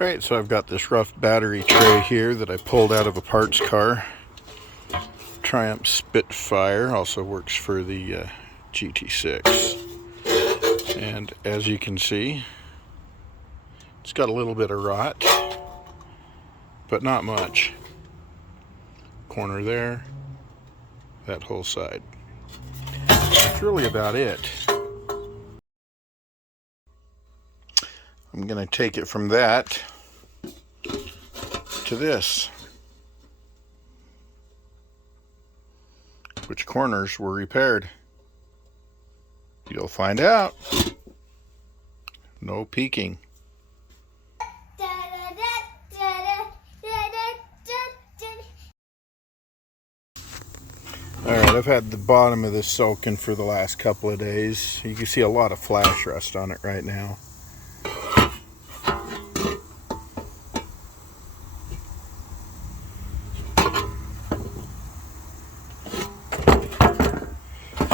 Alright, so I've got this rough battery tray here that I pulled out of a parts car. Triumph Spitfire, also works for the GT6. And as you can see, it's got a little bit of rot, but not much. Corner there, that whole side. That's really about it. I'm going to take it from that to this. Which corners were repaired? You'll find out. No peeking. Alright, I've had the bottom of this soaking for the last couple of days. You can see a lot of flash rust on it right now.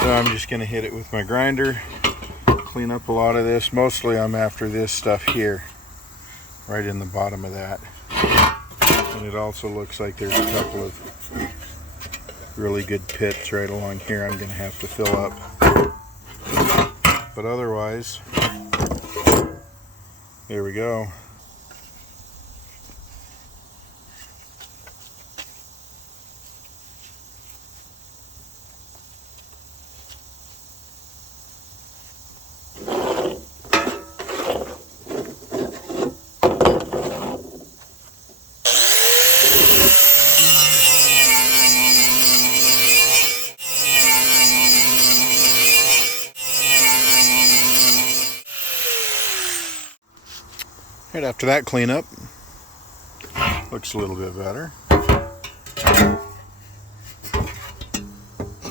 So I'm just going to hit it with my grinder, clean up a lot of this. Mostly I'm after this stuff here, right in the bottom of that. And it also looks like there's a couple of really good pits right along here I'm going to have to fill up. But otherwise, here we go. Right after that cleanup, looks a little bit better. I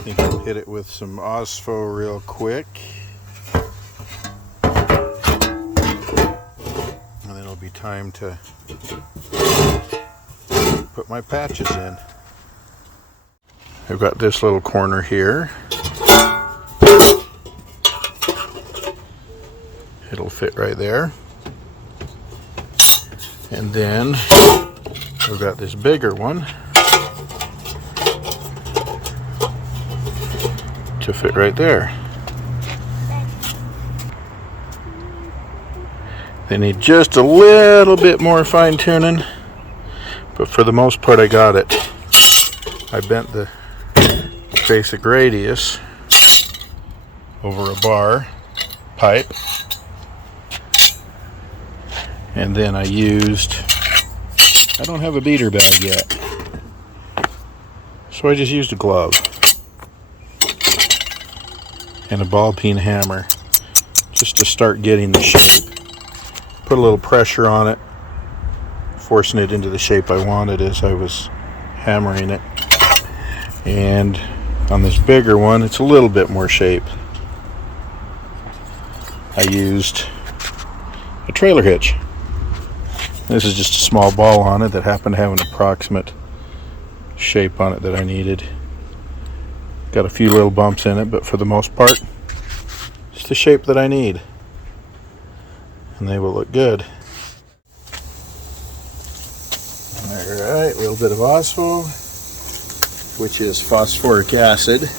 think I'll hit it with some Osfo real quick. And then it'll be time to put my patches in. I've got this little corner here. It'll fit right there. And then we've got this bigger one to fit right there. They need just a little bit more fine tuning, but for the most part I got it. I bent the basic radius over a bar pipe. And then I don't have a beater bag yet, so I just used a glove and a ball peen hammer just to start getting the shape. Put a little pressure on it, forcing it into the shape I wanted as I was hammering it. And on this bigger one, it's a little bit more shape. I used a trailer hitch. This is just a small ball on it that happened to have an approximate shape on it that I needed. Got a few little bumps in it, but for the most part, it's the shape that I need. And they will look good. Alright, a little bit of Osfo, which is phosphoric acid.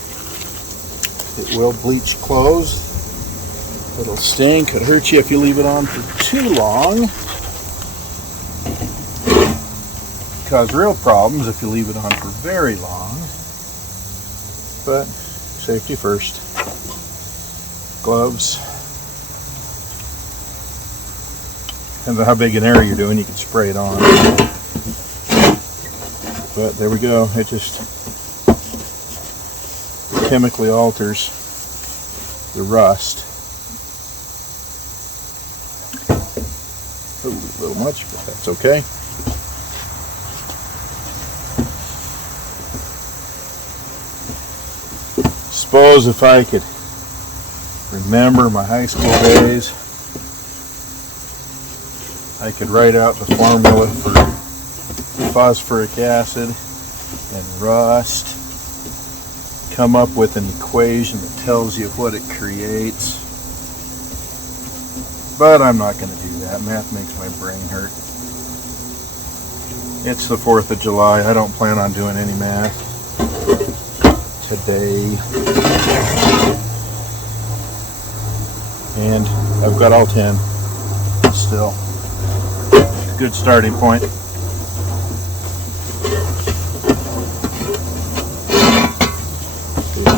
It will bleach clothes. It'll sting, could hurt you if you leave it on for too long. Cause real problems if you leave it on for very long. But safety first. Gloves. Depends on how big an area you're doing, you can spray it on. But there we go. It just chemically alters the rust. Ooh, a little much, but that's okay. Suppose if I could remember my high school days, I could write out the formula for phosphoric acid and rust, come up with an equation that tells you what it creates. But I'm not going to do that. Math makes my brain hurt. It's the 4th of July. I don't plan on doing any math today. And I've got all 10 still. Good starting point.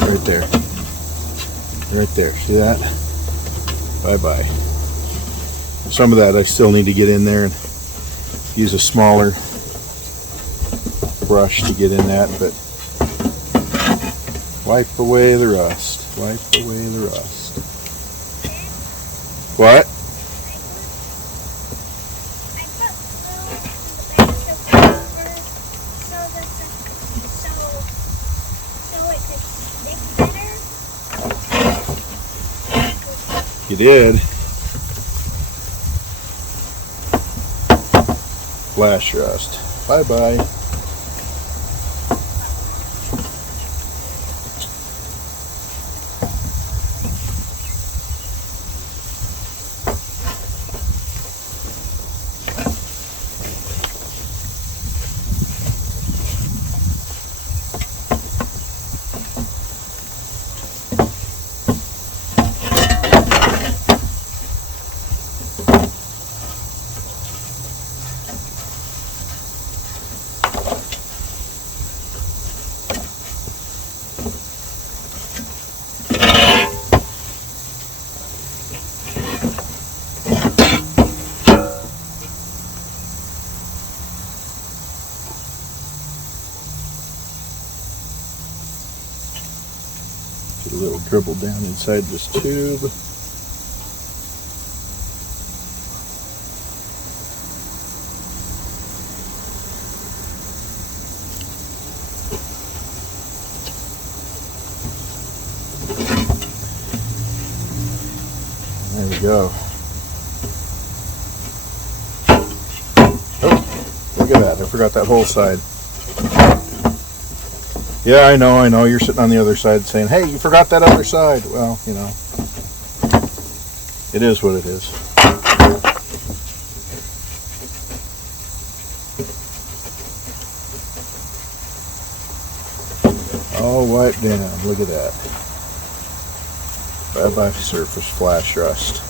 Right there. Right there. See that? Bye-bye. Some of that I still need to get in there and use a smaller brush to get in that, but wipe away the rust. Wipe away the rust. What? You did. Flash rust. Bye-bye. Get a little dribble down inside this tube. There we go. Oh, look at that. I forgot that whole side. Yeah, I know. You're sitting on the other side saying, hey, you forgot that other side. Well, you know, it is what it is. All wiped down. Look at that. Bye-bye surface flash rust.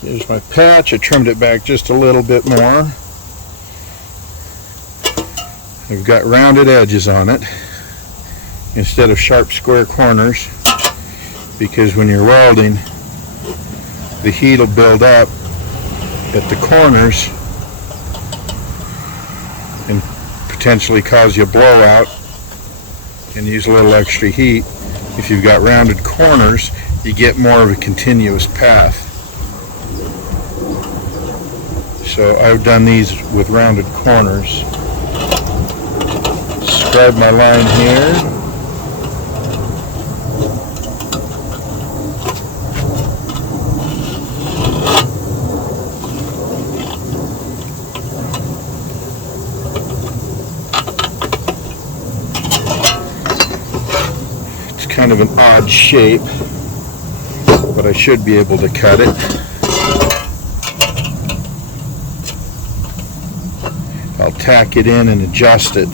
Here's my patch. I trimmed it back just a little bit more. I've got rounded edges on it instead of sharp square corners, because when you're welding, the heat will build up at the corners and potentially cause you a blowout and use a little extra heat. If you've got rounded corners, you get more of a continuous path. So I've done these with rounded corners. Scribe my line here. It's kind of an odd shape, but I should be able to cut it. I'll tack it in and adjust it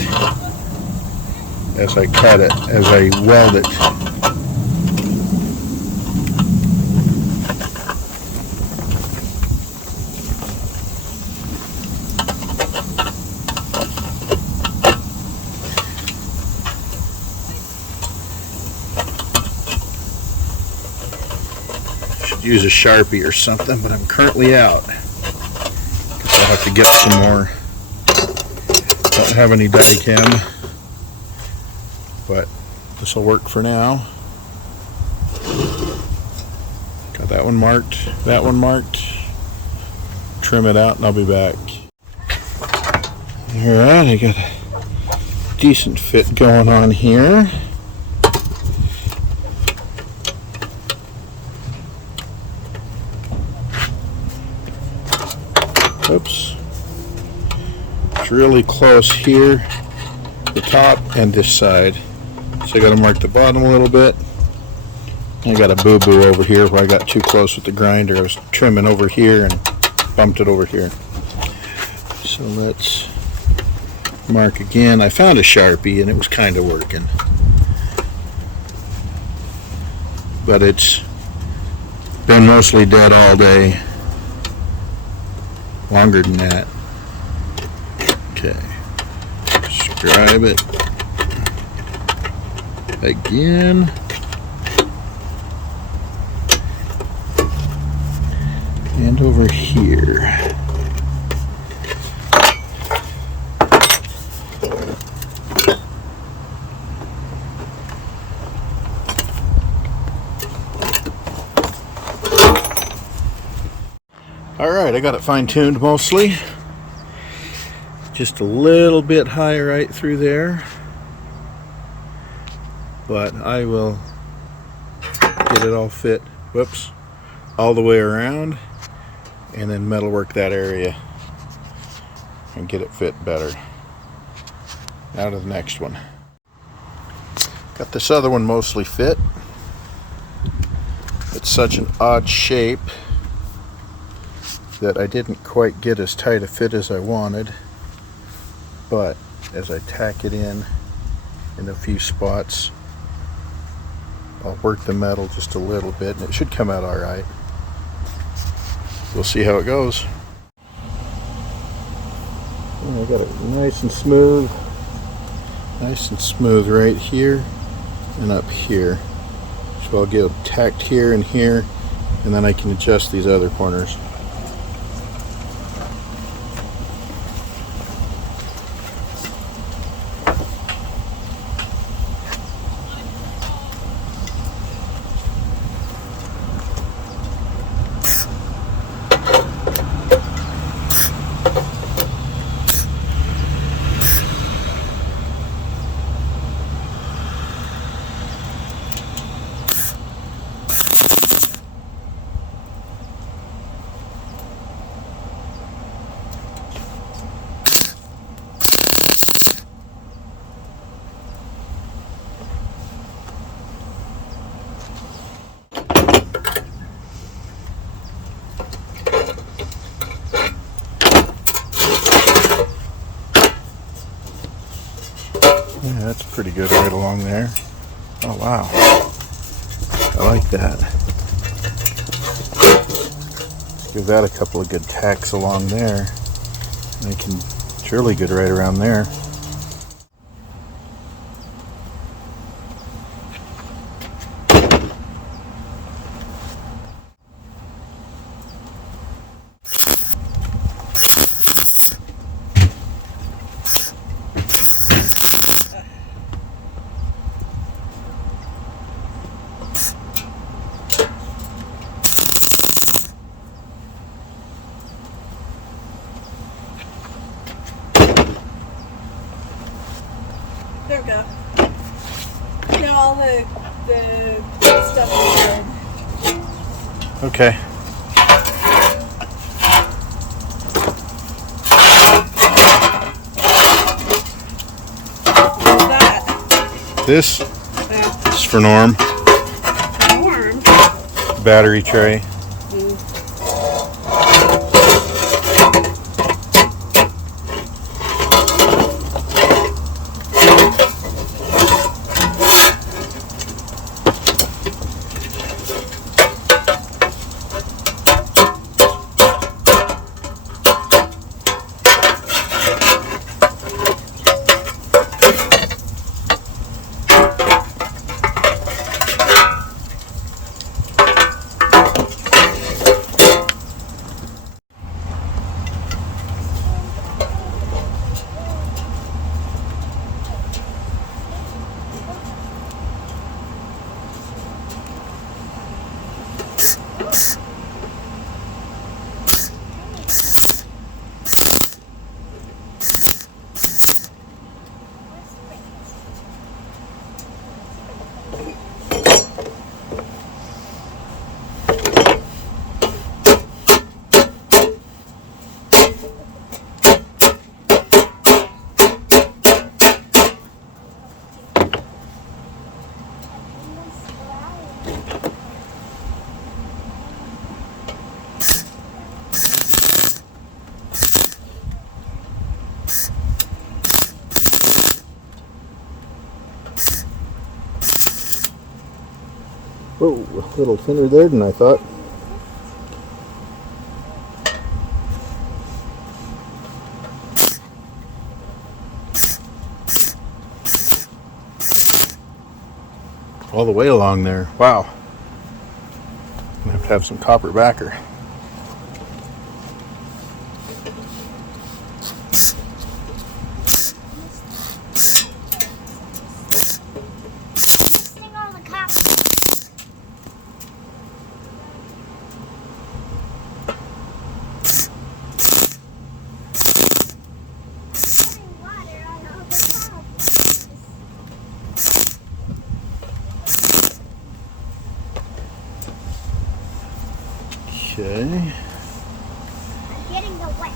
as I cut it, as I weld it. Should use a Sharpie or something, but I'm currently out. Guess I'll have to get some more. Don't have any die cam, but this will work for now. Got that one marked, that one marked. Trim it out and I'll be back. Alright, I got a decent fit going on here. Oops. It's really close here, the top and this side. So I got to mark the bottom a little bit. I got a boo-boo over here where I got too close with the grinder. I was trimming over here and bumped it over here. So let's mark again. I found a Sharpie and it was kind of working. But it's been mostly dead all day. Longer than that. Okay. Scribe it again. And over here. Alright, I got it fine-tuned mostly. Just a little bit high right through there. But I will get it all fit, whoops, all the way around, and then metalwork that area and get it fit better. Now to the next one. Got this other one mostly fit. It's such an odd shape that I didn't quite get as tight a fit as I wanted, but as I tack it in a few spots, I'll work the metal just a little bit and it should come out alright. We'll see how it goes. I got it nice and smooth right here and up here. So I'll get it tacked here and here, and then I can adjust these other corners. Yeah, that's pretty good right along there. Oh wow, I like that. Give that a couple of good tacks along there. And I can, it's really good right around there. There we go. Get all the stuff in. Okay. What's that? This is for Norm. Warm. Battery tray. Oh, a little thinner there than I thought. All the way along there. Wow. I have to have some copper backer. Okay.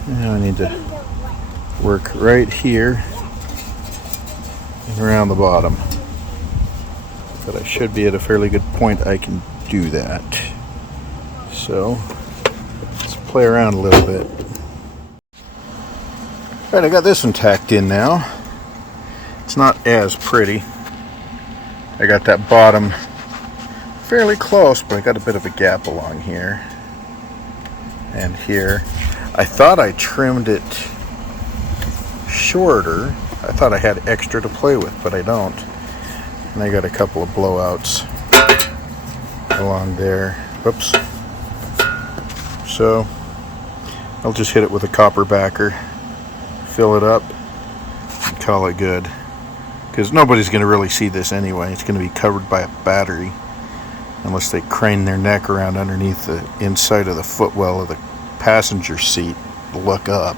Now I need to work right here and around the bottom. But I should be at a fairly good point I can do that. So let's play around a little bit. Alright, I got this one tacked in now. It's not as pretty. I got that bottom fairly close, but I got a bit of a gap along here and here. I thought I trimmed it shorter. I thought I had extra to play with, but I don't. And I got a couple of blowouts along there. Whoops. So I'll just hit it with a copper backer, fill it up, and call it good. Because nobody's going to really see this anyway. It's going to be covered by a battery unless they crane their neck around underneath the inside of the footwell of the passenger seat to look up.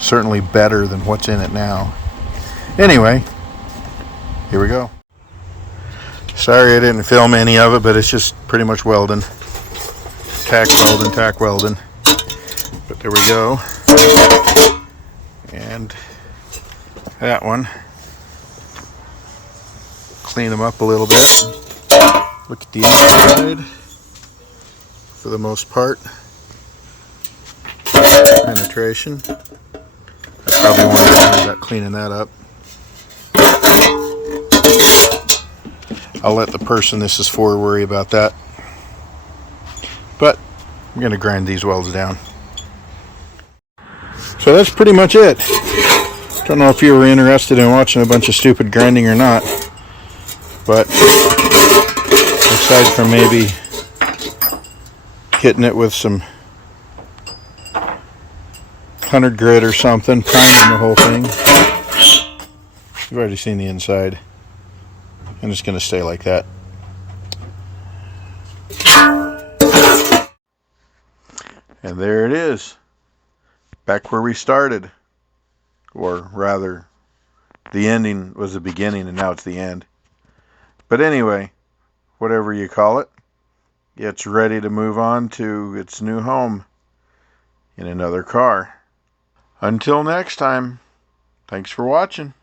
Certainly better than what's in it now. Anyway, here we go. Sorry I didn't film any of it, but it's just pretty much welding. Tack welding. But there we go. And that one. Clean them up a little bit. Look at the inside. For the most part. Penetration. I probably won't even worry about cleaning that up. I'll let the person this is for worry about that. But I'm going to grind these welds down. So that's pretty much it. Don't know if you were interested in watching a bunch of stupid grinding or not. But aside from maybe hitting it with some 100 grit or something, priming the whole thing, you've already seen the inside. I'm just going to stay like that. And there it is. Back where we started. Or rather, the ending was the beginning and now it's the end. But anyway, whatever you call it, it's ready to move on to its new home in another car. Until next time, thanks for watching.